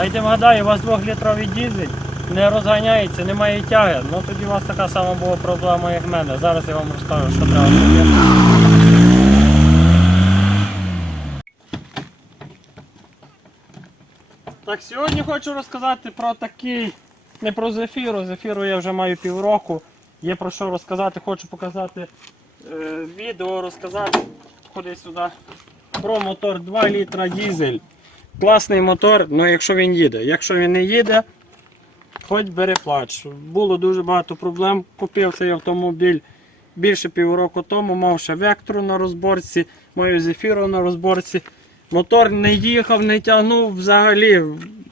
Дайте вгадаю, у вас 2-літровий дізель не розганяється, немає тяги. Ну тоді у вас така сама була проблема, як в мене. Зараз я вам розкажу, що треба робити. Так, сьогодні хочу розказати про такий, не про зефіру. Зефіру я вже маю півроку. Є про що розказати, хочу показати е, відео, розказати. Ходи сюди. Про мотор 2 літра дізель. Класний мотор, але якщо він їде. Якщо він не їде, хоч бери плач. Було дуже багато проблем. Купив цей автомобіль більше півроку тому, мав ще вектору на розборці, маю зефіру на розборці. Мотор не їхав, не тягнув взагалі.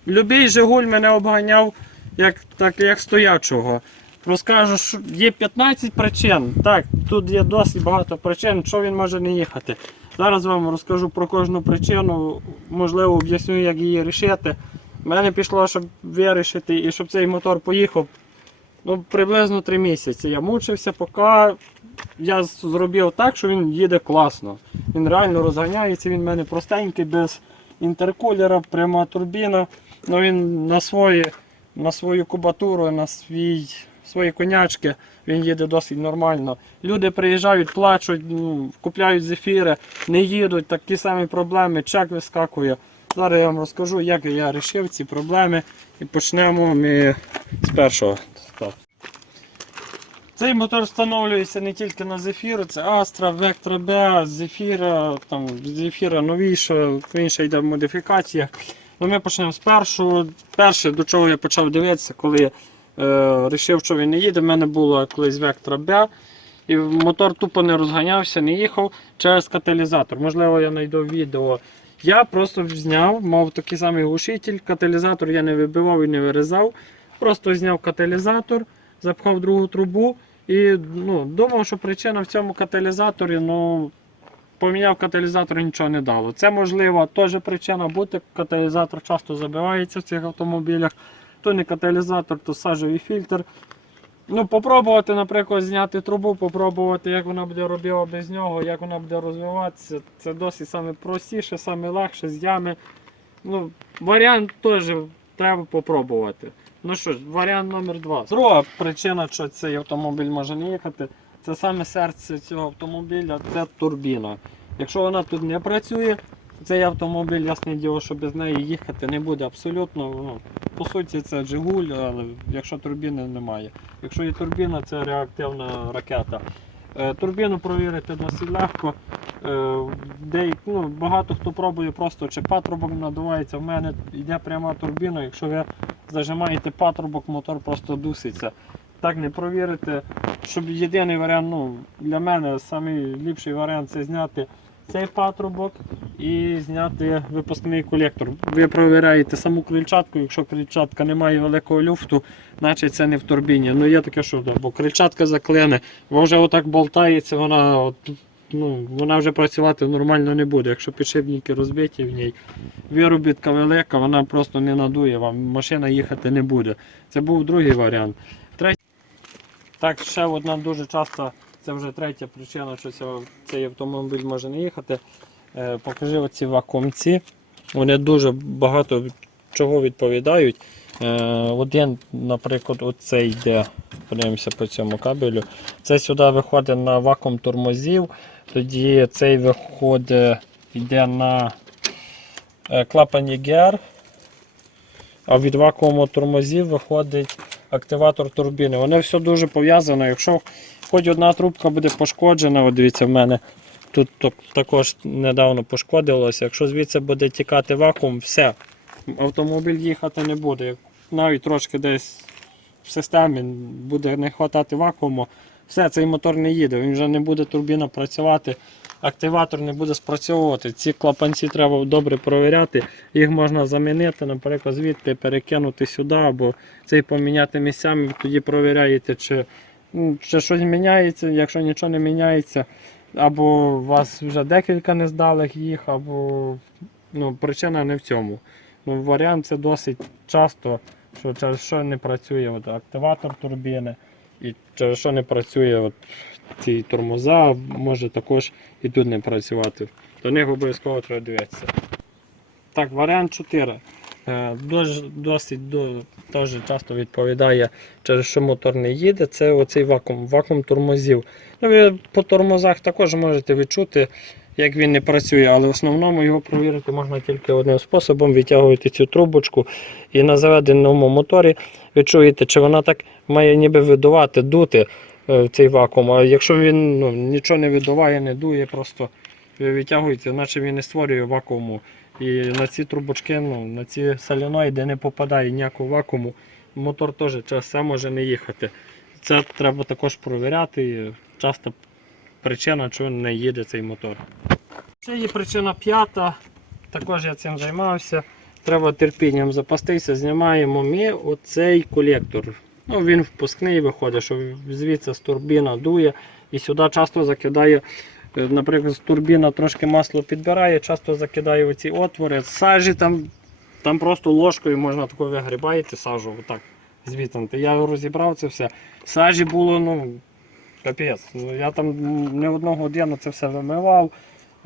Любий Жигуль мене обганяв як, так, як стоячого. Розкажу, що є 15 причин. Так, тут є досить багато причин, що він може не їхати. Зараз вам розкажу про кожну причину, можливо, об'ясню, як її рішити. У мене пішло, щоб вирішити і щоб цей мотор поїхав ну, приблизно 3 місяці. Я мучився, поки я зробив так, що він їде класно. Він реально розганяється, він в мене простенький, без інтеркулера, пряма турбіна. Ну, він на, свої, на свою кубатуру, на свій, свої конячки, він їде досить нормально. Люди приїжджають, плачуть, ну, купляють зефіри, не їдуть, такі самі проблеми, чек вискакує. Зараз я вам розкажу, як я вирішив ці проблеми. І почнемо ми з першого. Цей мотор встановлюється не тільки на Zephyr, це Astra, Vectra B, Zephyr, там Zephyr новіше, інша йде модифікація. Ну, ми почнемо з першого. Перше, до чого я почав дивитися, коли вирішив, що він не їде. У мене було колись Vectra B. І мотор тупо не розганявся, не їхав через каталізатор. Можливо, я знайду відео. Я просто зняв, мав такий самий глушитель, каталізатор я не вибивав і не вирізав. Просто зняв каталізатор, запхав другу трубу і ну, думав, що причина в цьому каталізаторі, ну, поміняв каталізатор нічого не дало. Це можливо теж причина бути. Каталізатор часто забивається в цих автомобілях. То не каталізатор, то сажовий фільтр. Ну, попробувати, наприклад, зняти трубу, попробувати, як вона буде робила без нього, як вона буде розвиватися. Це досить саме простіше, саме легше з ями. Ну, варіант теж треба попробувати. Ну що ж, варіант номер два. Друга причина, що цей автомобіль може не їхати, це саме серце цього автомобіля, це турбіна. Якщо вона тут не працює, цей автомобіль, ясне діло, що без неї їхати не буде абсолютно. Ну, по суті, це Жигуль, але якщо турбіни немає. Якщо є турбіна, це реактивна ракета. Е, Турбіну провірити досить легко. Е, Де, ну, багато хто пробує просто чи патрубок надувається. В мене йде пряма турбіна. Якщо ви зажимаєте патрубок, мотор просто дуситься. Так не провірите. Щоб єдиний варіант, ну, для мене найліпший варіант це зняти цей патрубок і зняти випускний колектор. Ви провіряєте саму крильчатку, якщо крильчатка не має великого люфту, значить це не в турбіні. Ну є таке, що бо крильчатка заклине, бо вже отак болтається, вона от, ну, вона вже працювати нормально не буде. Якщо підшипники розбиті в ній, виробітка велика, вона просто не надує вам, машина їхати не буде. Це був другий варіант. Третій. Так, ще одна дуже часто, це вже третя причина, що цей автомобіль може не їхати. Е, Покажи оці вакуумці. Вони дуже багато чого відповідають. Е, Один, наприклад, оцей йде, подивимося по цьому кабелю. Це сюди виходить на вакуум тормозів, тоді цей виходить, йде на е, клапані GR, а від вакууму тормозів виходить активатор турбіни. Воно все дуже пов'язано. Якщо хоч одна трубка буде пошкоджена, от дивіться, в мене тут також недавно пошкодилося. Якщо звідси буде тікати вакуум, все, автомобіль їхати не буде. Навіть трошки десь в системі буде не вистачати вакууму, все, цей мотор не їде, він вже не буде турбіна працювати, активатор не буде спрацьовувати. Ці клапанці треба добре провіряти. Їх можна замінити, наприклад, звідти перекинути сюди, або цей поміняти місцями, тоді провіряєте, чи, чи щось міняється, якщо нічого не міняється, або у вас вже декілька нездалих їх, або ну, причина не в цьому. Ну, варіант це досить часто, що через що не працює от, активатор турбіни, і через що не працює от, ці тормоза, може також і тут не працювати. До них обов'язково треба дивитися. Так, варіант 4. Е, досить до, теж часто відповідає, через що мотор не їде, це оцей вакуум, вакуум тормозів. Ну, ви по тормозах також можете відчути, як він не працює, але в основному його провірити можна тільки одним способом. Відтягуєте цю трубочку і на заведеному моторі ви чуєте, чи вона так має ніби видувати, дути е, цей вакуум. А якщо він ну, нічого не видуває, не дує, просто ви відтягуєте, наче він не створює вакууму. І на ці трубочки, ну, на ці соляноїди не попадає ніякого вакууму. Мотор теж часом може не їхати. Це треба також провіряти. Часто причина, чого не їде цей мотор. Ще є причина п'ята. Також я цим займався. Треба терпінням запастися. Знімаємо ми оцей колектор. Ну, він впускний виходить, що звідси з турбіна дує і сюди часто закидає. Наприклад, турбіна трошки масло підбирає, часто закидає оці отвори. Сажі там, там просто ложкою можна тако вигрібаєте сажу, отак звідти. Я розібрав це все. Сажі було, ну, капець. Ну, Я там не одну годину це все вимивав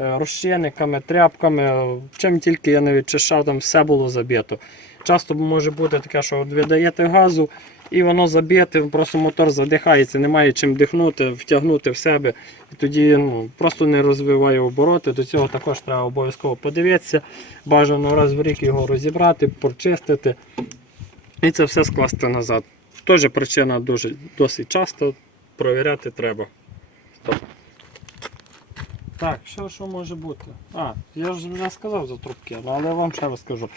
е, розчинниками, тряпками, чим тільки я не відчищав, там все було забито. Часто може бути таке, що ви даєте газу і воно забите, просто мотор задихається, немає чим дихнути, втягнути в себе. І тоді ну, просто не розвиває обороти. До цього також треба обов'язково подивитися. Бажано раз в рік його розібрати, прочистити і це все скласти назад. Теж причина дуже, досить часто провіряти треба. Стоп. Так, що, що може бути? А, я ж не сказав за трубки, ну, але вам ще розкажу.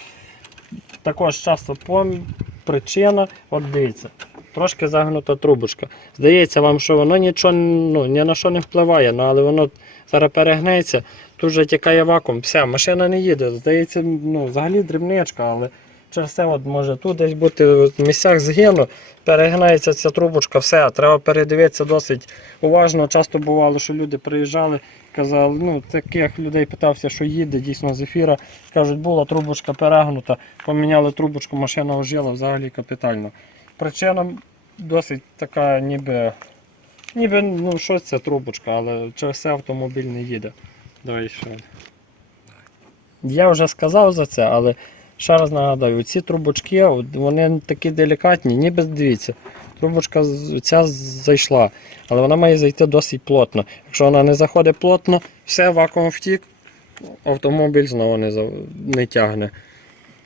Також часто причина, от дивіться, трошки загнута трубочка. Здається вам, що воно нічого ну, ні на що не впливає, ну, але воно зараз перегнеться, тут же тікає вакуум, вся машина не їде. Здається, ну, взагалі дрібничка, але через це от може тут десь бути в місцях згину, перегнається ця трубочка, все, треба передивитися досить уважно. Часто бувало, що люди приїжджали, казали, ну таких людей питався, що їде дійсно з ефіра. Кажуть, була трубочка перегнута, поміняли трубочку, машина ожила взагалі капітально. Причина досить така, ніби, ніби ну щось це трубочка, але через це автомобіль не їде. Давай ще. Я вже сказав за це, але ще раз нагадаю, ці трубочки, вони такі делікатні, ніби дивіться, трубочка ця зайшла, але вона має зайти досить плотно. Якщо вона не заходить плотно, все, вакуум втік, автомобіль знову не, за- не тягне.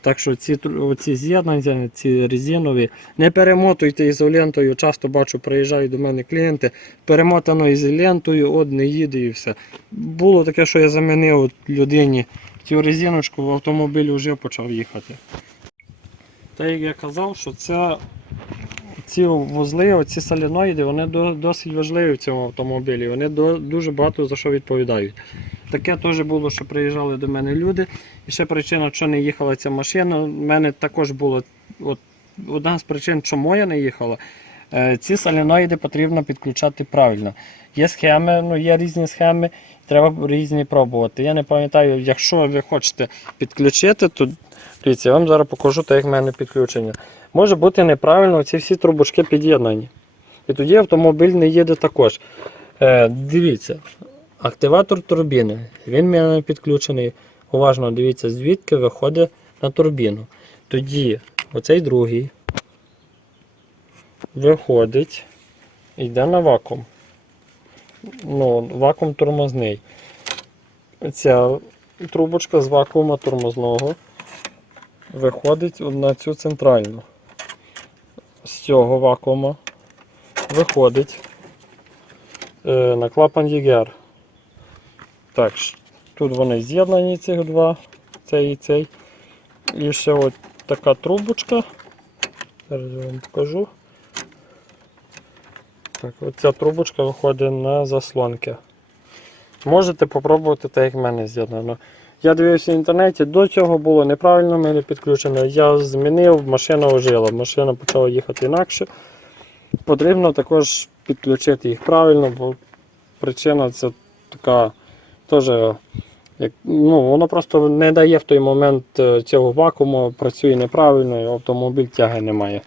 Так що ці, ці з'єднання, ці резинові, не перемотуйте ізолентою. Часто бачу, приїжджають до мене клієнти, перемотано ізолентою, не їде і все. Було таке, що я замінив людині цю резиночку, в автомобіль вже почав їхати. Та як я казав, що це ці вузли, оці соляноїди, вони до- досить важливі в цьому автомобілі. Вони дуже багато за що відповідають. Таке теж було, що приїжджали до мене люди. І ще причина, що не їхала ця машина. У мене також було от, одна з причин, чому я не їхала. Е, Ці соляноїди потрібно підключати правильно. Є схеми, ну є різні схеми, треба різні пробувати. Я не пам'ятаю, якщо ви хочете підключити, то дивіться, я вам зараз покажу, так як в мене підключення. Може бути неправильно ці всі трубочки під'єднані. І тоді автомобіль не їде також. Е, дивіться, активатор турбіни. Він в мене підключений. Уважно дивіться, звідки виходить на турбіну. Тоді оцей другий виходить, йде на вакуум. Ну, вакуум тормозний. Ця трубочка з вакуума тормозного виходить на цю центральну. З цього вакуума виходить е, на клапан ЄГР. Так, тут вони з'єднані цих два, цей і цей. І ще от така трубочка. Зараз я вам покажу. Так, оця трубочка виходить на заслонки. Можете попробувати так, як в мене з'єднано. Я дивився в інтернеті, до цього було неправильно мене підключено. Я змінив, машина ожила, машина почала їхати інакше. Потрібно також підключити їх правильно, бо причина це така теж. Як, ну, воно просто не дає в той момент е, цього вакууму, працює неправильно, і автомобіль тяги немає.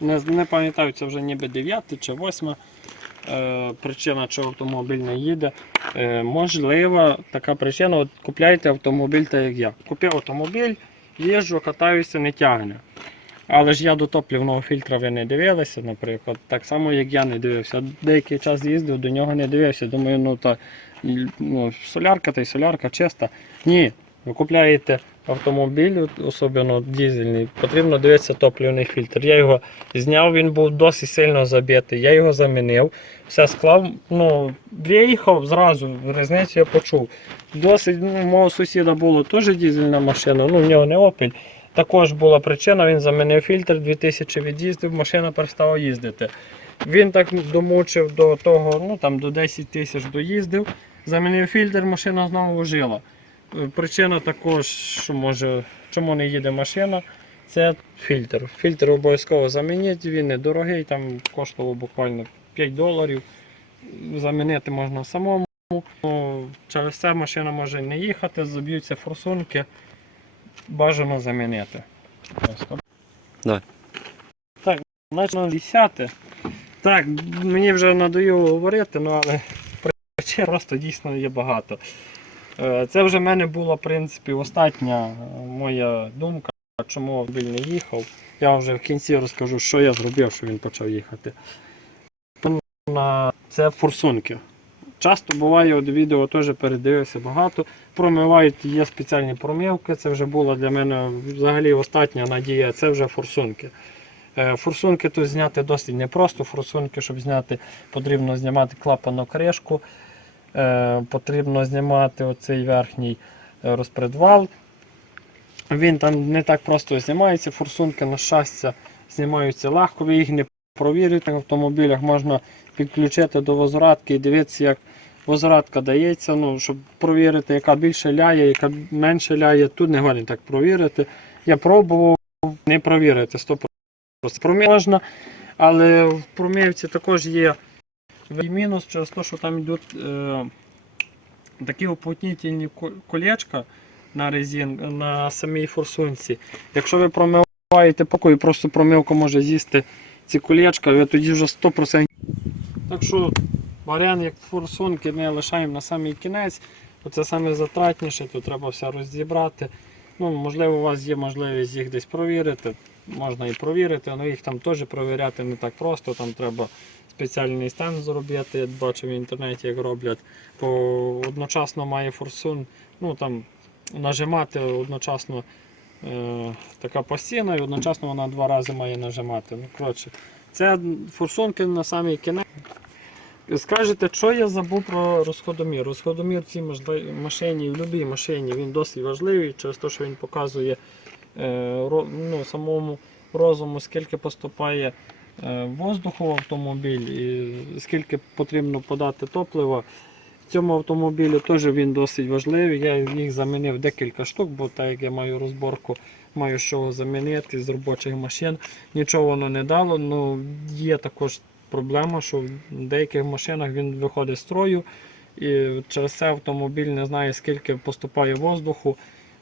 Не, не пам'ятаю, це вже ніби 9 чи 8 е, причина, чого автомобіль не їде. Е, можлива така причина, от купляєте автомобіль так як я. Купив автомобіль їжджу, катаюся, не тягне. Але ж я до топливного фільтра ви не дивилися, наприклад. Так само, як я не дивився. Деякий час їздив, до нього не дивився. Думаю, ну та ну, солярка та й солярка чиста. Ні. Ви купляєте автомобіль, особливо дизельний, потрібно дивитися топливний фільтр. Я його зняв, він був досить сильно забитий. Я його замінив, все склав, ну, виїхав зразу, різницю я почув. Досить, ну, мого сусіда була теж дизельна машина, ну в нього не Opel. Також була причина, він замінив фільтр, 2000 від'їздив, машина перестала їздити. Він так домучив до того, ну там до 10 тисяч доїздив, замінив фільтр, машина знову жила. Причина також, що може, чому не їде машина, це фільтр. Фільтр обов'язково замініть, він недорогий, там коштував буквально 5 доларів. Замінити можна самому. Ну, Через це машина може не їхати, заб'ються форсунки. Бажано замінити. Давай. Так, почну лісяти. Так, мені вже надоїло говорити, ну але причин просто дійсно є багато. Е, Це вже в мене була, в принципі, остання е, моя думка, чому автомобіль не їхав. Я вже в кінці розкажу, що я зробив, що він почав їхати. Це форсунки. Часто буває, от відео теж передивився багато. Промивають, є спеціальні промивки. Це вже була для мене взагалі остання надія, це вже форсунки. Е, Форсунки тут зняти досить непросто. Форсунки, щоб зняти, потрібно знімати клапану кришку, потрібно знімати оцей верхній е, розпредвал. Він там не так просто знімається. Форсунки, на щастя, знімаються легко, ви їх не провірите. В автомобілях можна підключити до возвратки і дивитися, як возвратка дається, ну, щоб провірити, яка більше ляє, яка менше ляє. Тут не годен так провірити. Я пробував не провірити 100%. Промив можна, але в промивці також є і мінус через те, що там йдуть е, такі уплотнительні ко- колечка на резин, на самій форсунці. Якщо ви промиваєте поки і просто промивка може з'їсти ці колечка, ви тоді вже 100%. Так що варіант як форсунки ми лишаємо на самий кінець. Оце саме затратніше, то треба все розібрати. Ну, можливо, у вас є можливість їх десь провірити. Можна і провірити, але їх там теж провіряти не так просто. Там треба спеціальний стенд зробити. Я бачив в інтернеті, як роблять. Бо одночасно має форсун, ну там нажимати одночасно е, така постійна і одночасно вона два рази має нажимати. Ну, коротше, це форсунки на самий кінець. Скажете, що я забув про розходомір? Розходомір в цій машині, в будь-якій машині він досить важливий через те, що він показує е, ну, самому розуму, скільки поступає воздуху в автомобіль і скільки потрібно подати топлива. В цьому автомобілі теж він досить важливий. Я їх замінив декілька штук, бо так як я маю розборку, маю що замінити з робочих машин. Нічого воно не дало. Ну, є також проблема, що в деяких машинах він виходить з строю, і через це автомобіль не знає, скільки поступає воздуху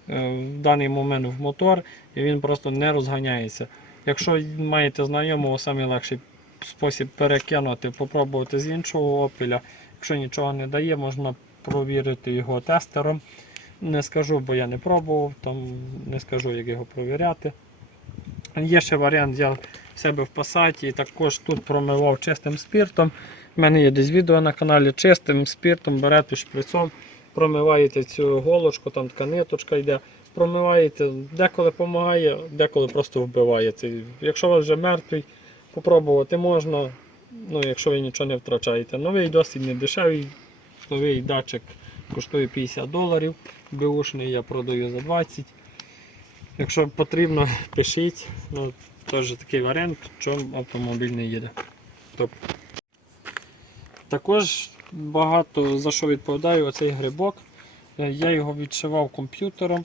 е, в даний момент в мотор, і він просто не розганяється. Якщо маєте знайомого, найлегший спосіб перекинути, попробувати з іншого опіля. Якщо нічого не дає, можна провірити його тестером. Не скажу, бо я не пробував, там не скажу, як його провіряти. Є ще варіант, я в себе в пасаті також тут промивав чистим спиртом. У мене є десь відео на каналі чистим спиртом, берете шприцом, промиваєте цю голочку, там така ниточка йде, промиваєте, деколи допомагає, деколи просто вбиває. Цей- Якщо вас вже мертвий, попробувати можна, ну, якщо ви нічого не втрачаєте. Новий досить не дешевий, новий датчик коштує 50 доларів, беушний я продаю за 20. Якщо потрібно, пишіть. Ну, теж такий варіант, чому автомобіль не їде. Топ. Також багато за що відповідаю оцей грибок. Е, Я його відшивав комп'ютером.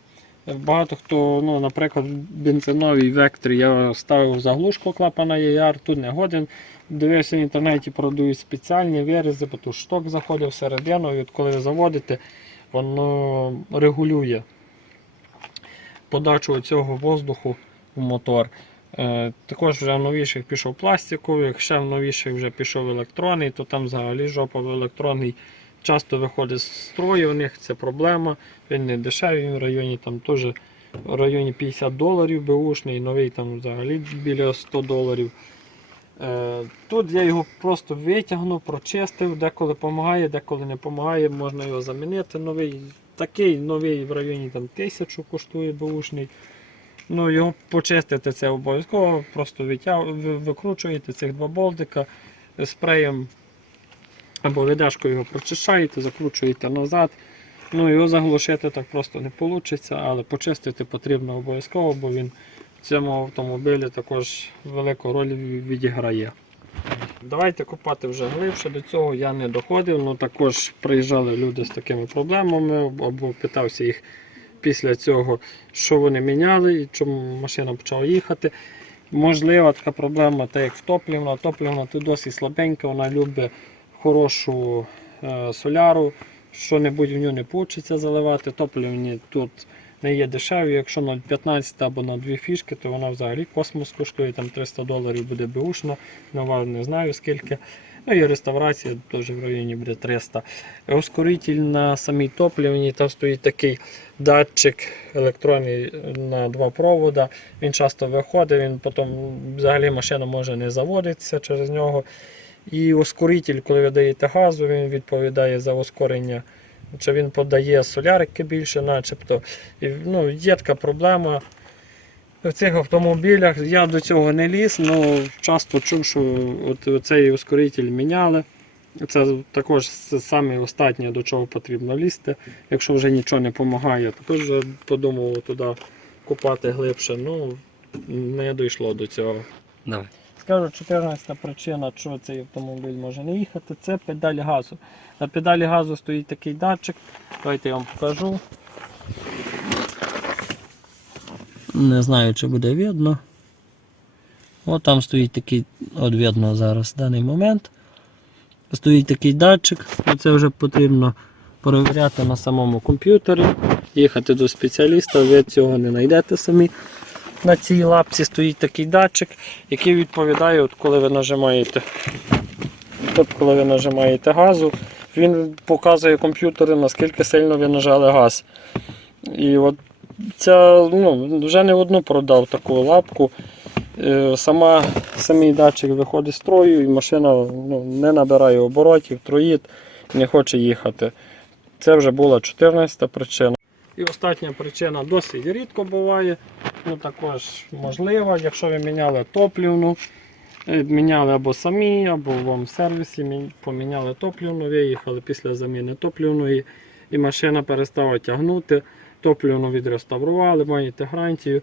Багато хто, ну, наприклад, в бензиновій векторі я ставив заглушку клапана ER, тут не годен. Дивився в інтернеті, продають спеціальні вирізи, бо тут шток заходить всередину, і от коли ви заводите, воно регулює подачу цього воздуху в мотор. Е, Також вже в новіших пішов пластиковий, ще в новіших вже пішов електронний, то там взагалі жопа в електронний часто виходить з строю, у них це проблема, він не дешевий, в районі там теж в районі 50 доларів беушний, новий там взагалі біля 100 доларів. Е, Тут я його просто витягнув, прочистив, деколи допомагає, деколи не допомагає, можна його замінити. Новий, такий новий в районі там, 1000 коштує беушний. Ну, його почистити це обов'язково, просто викручуєте цих два болтика спреєм або віддашкою його прочищаєте, закручуєте назад. Ну, його заглушити так просто не вийде, але почистити потрібно обов'язково, бо він в цьому автомобілі також велику роль відіграє. Давайте копати вже глибше. До цього я не доходив. Ну також приїжджали люди з такими проблемами, або питався їх після цього, що вони міняли і чому машина почала їхати. Можлива така проблема, так як в топлівна. Топлівна тут досить слабенька, вона любить хорошу е, соляру, що-небудь в нього не вийде заливати. Топлівні тут не є дешеві. Якщо 0,15 або на дві фішки, то вона взагалі космос коштує, там 300 доларів буде беушна, нова не знаю скільки. Ну і реставрація теж в районі буде 300. Ускоритель на самій топлівні, там стоїть такий датчик електронний на два провода. Він часто виходить, він потім взагалі машина може не заводитися через нього. І ускоритель, коли ви даєте газу, він відповідає за ускорення. Чи він подає солярики більше, начебто. І, ну, є така проблема в цих автомобілях. Я до цього не ліз, але часто чув, що от цей ускоритель міняли. Це також саме останнє, до чого потрібно лізти. Якщо вже нічого не допомагає, також вже подумав туди купати глибше. Ну, не дійшло до цього. Давай. Скажу, 14 причина, чого цей автомобіль може не їхати, це педаль газу. На педалі газу стоїть такий датчик. Давайте я вам покажу. Не знаю, чи буде видно. От там стоїть такий, от видно зараз в даний момент. Стоїть такий датчик, Це вже потрібно перевіряти на самому комп'ютері, їхати до спеціаліста, ви цього не знайдете самі. На цій лапці стоїть такий датчик, який відповідає, от коли ви нажимаєте. От коли ви нажимаєте газу, він показує комп'ютері, наскільки сильно ви нажали газ. І от ця, ну, вже не одну продав таку лапку. Е, Сама, самий датчик виходить з строю і машина ну, не набирає оборотів, троїд, не хоче їхати. Це вже була 14 причина. І остання причина досить рідко буває, ну також можлива, якщо ви міняли топлівну, е, міняли або самі, або вам в сервісі поміняли топлівну, виїхали після заміни топлівної і машина перестала тягнути, топлівну відреставрували, маєте гарантію.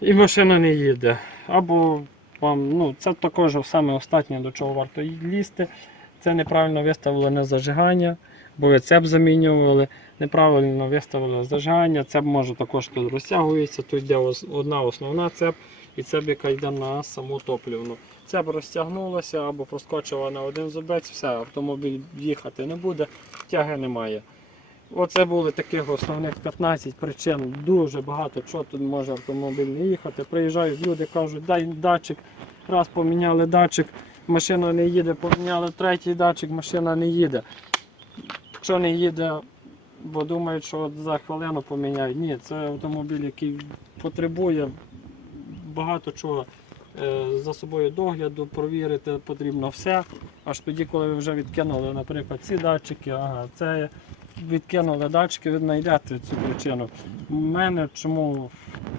І машина не їде. Або вам, ну, це також саме останнє, до чого варто лізти. Це неправильно виставлене зажигання, бо ви цеп замінювали, неправильно виставили зажигання. Цеп може також тут розтягується. Тут йде одна основна цеп і цеп, яка йде на саму топлівну. Цеп розтягнулася або проскочила на один зубець, все, автомобіль їхати не буде, тяги немає. Оце були таких основних 15 причин. Дуже багато чого тут може автомобіль не їхати. Приїжджають люди, кажуть, дай датчик. Раз поміняли датчик, машина не їде, поміняли третій датчик, машина не їде. Якщо не їде, бо думають, що за хвилину поміняють. Ні, це автомобіль, який потребує багато чого. Е, За собою догляду, провірити потрібно все. Аж тоді, коли ви вже відкинули, наприклад, ці датчики, ага, це відкинули датчики, ви знайдете цю причину. У мене чому,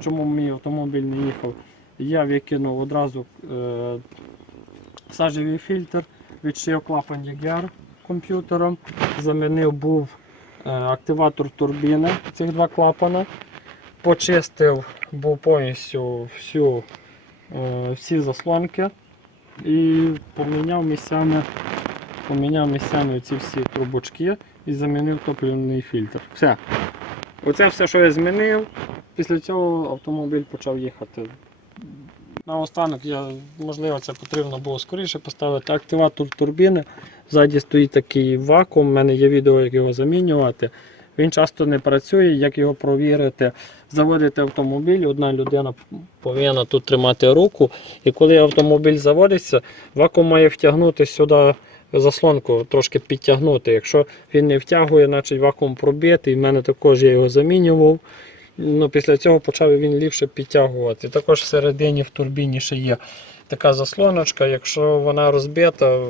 чому мій автомобіль не їхав? Я викинув одразу е, сажевий фільтр, відшив клапан EGR комп'ютером, замінив був активатор турбіни, цих два клапана, почистив був повністю всю, е, всі заслонки і поміняв місцями, поміняв місцями ці всі трубочки і замінив топливний фільтр. Все. Оце все, що я змінив. Після цього автомобіль почав їхати. Наостанок, я, можливо, це потрібно було скоріше поставити активатор турбіни. Ззаді стоїть такий вакуум, у мене є відео, як його замінювати. Він часто не працює, як його провірити. Заводити автомобіль, одна людина повинна тут тримати руку. І коли автомобіль заводиться, вакуум має втягнути сюди заслонку, трошки підтягнути. Якщо він не втягує, значить вакуум пробитий. В мене також я його замінював. Ну, після цього почав він ліпше підтягувати. Також всередині в турбіні ще є така заслоночка, якщо вона розбита,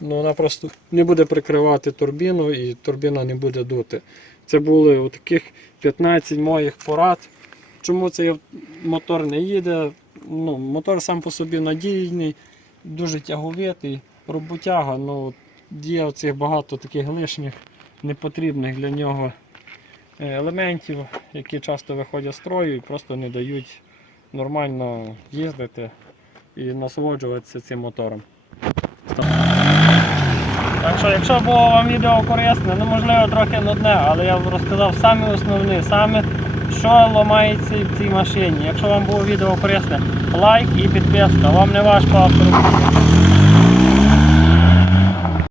ну, вона просто не буде прикривати турбіну і турбіна не буде дути. Це були таких 15 моїх порад. Чому цей мотор не їде? Ну, мотор сам по собі надійний, дуже тяговитий, роботяга, ну є оцих багато таких лишніх непотрібних для нього е, елементів, які часто виходять з строю і просто не дають нормально їздити і насолоджуватися цим мотором. Так що, якщо було вам відео корисне, ну можливо трохи нудне, але я розказав самі основні, саме що ламається в цій машині. Якщо вам було відео корисне, лайк і підписка. Вам не важко автору.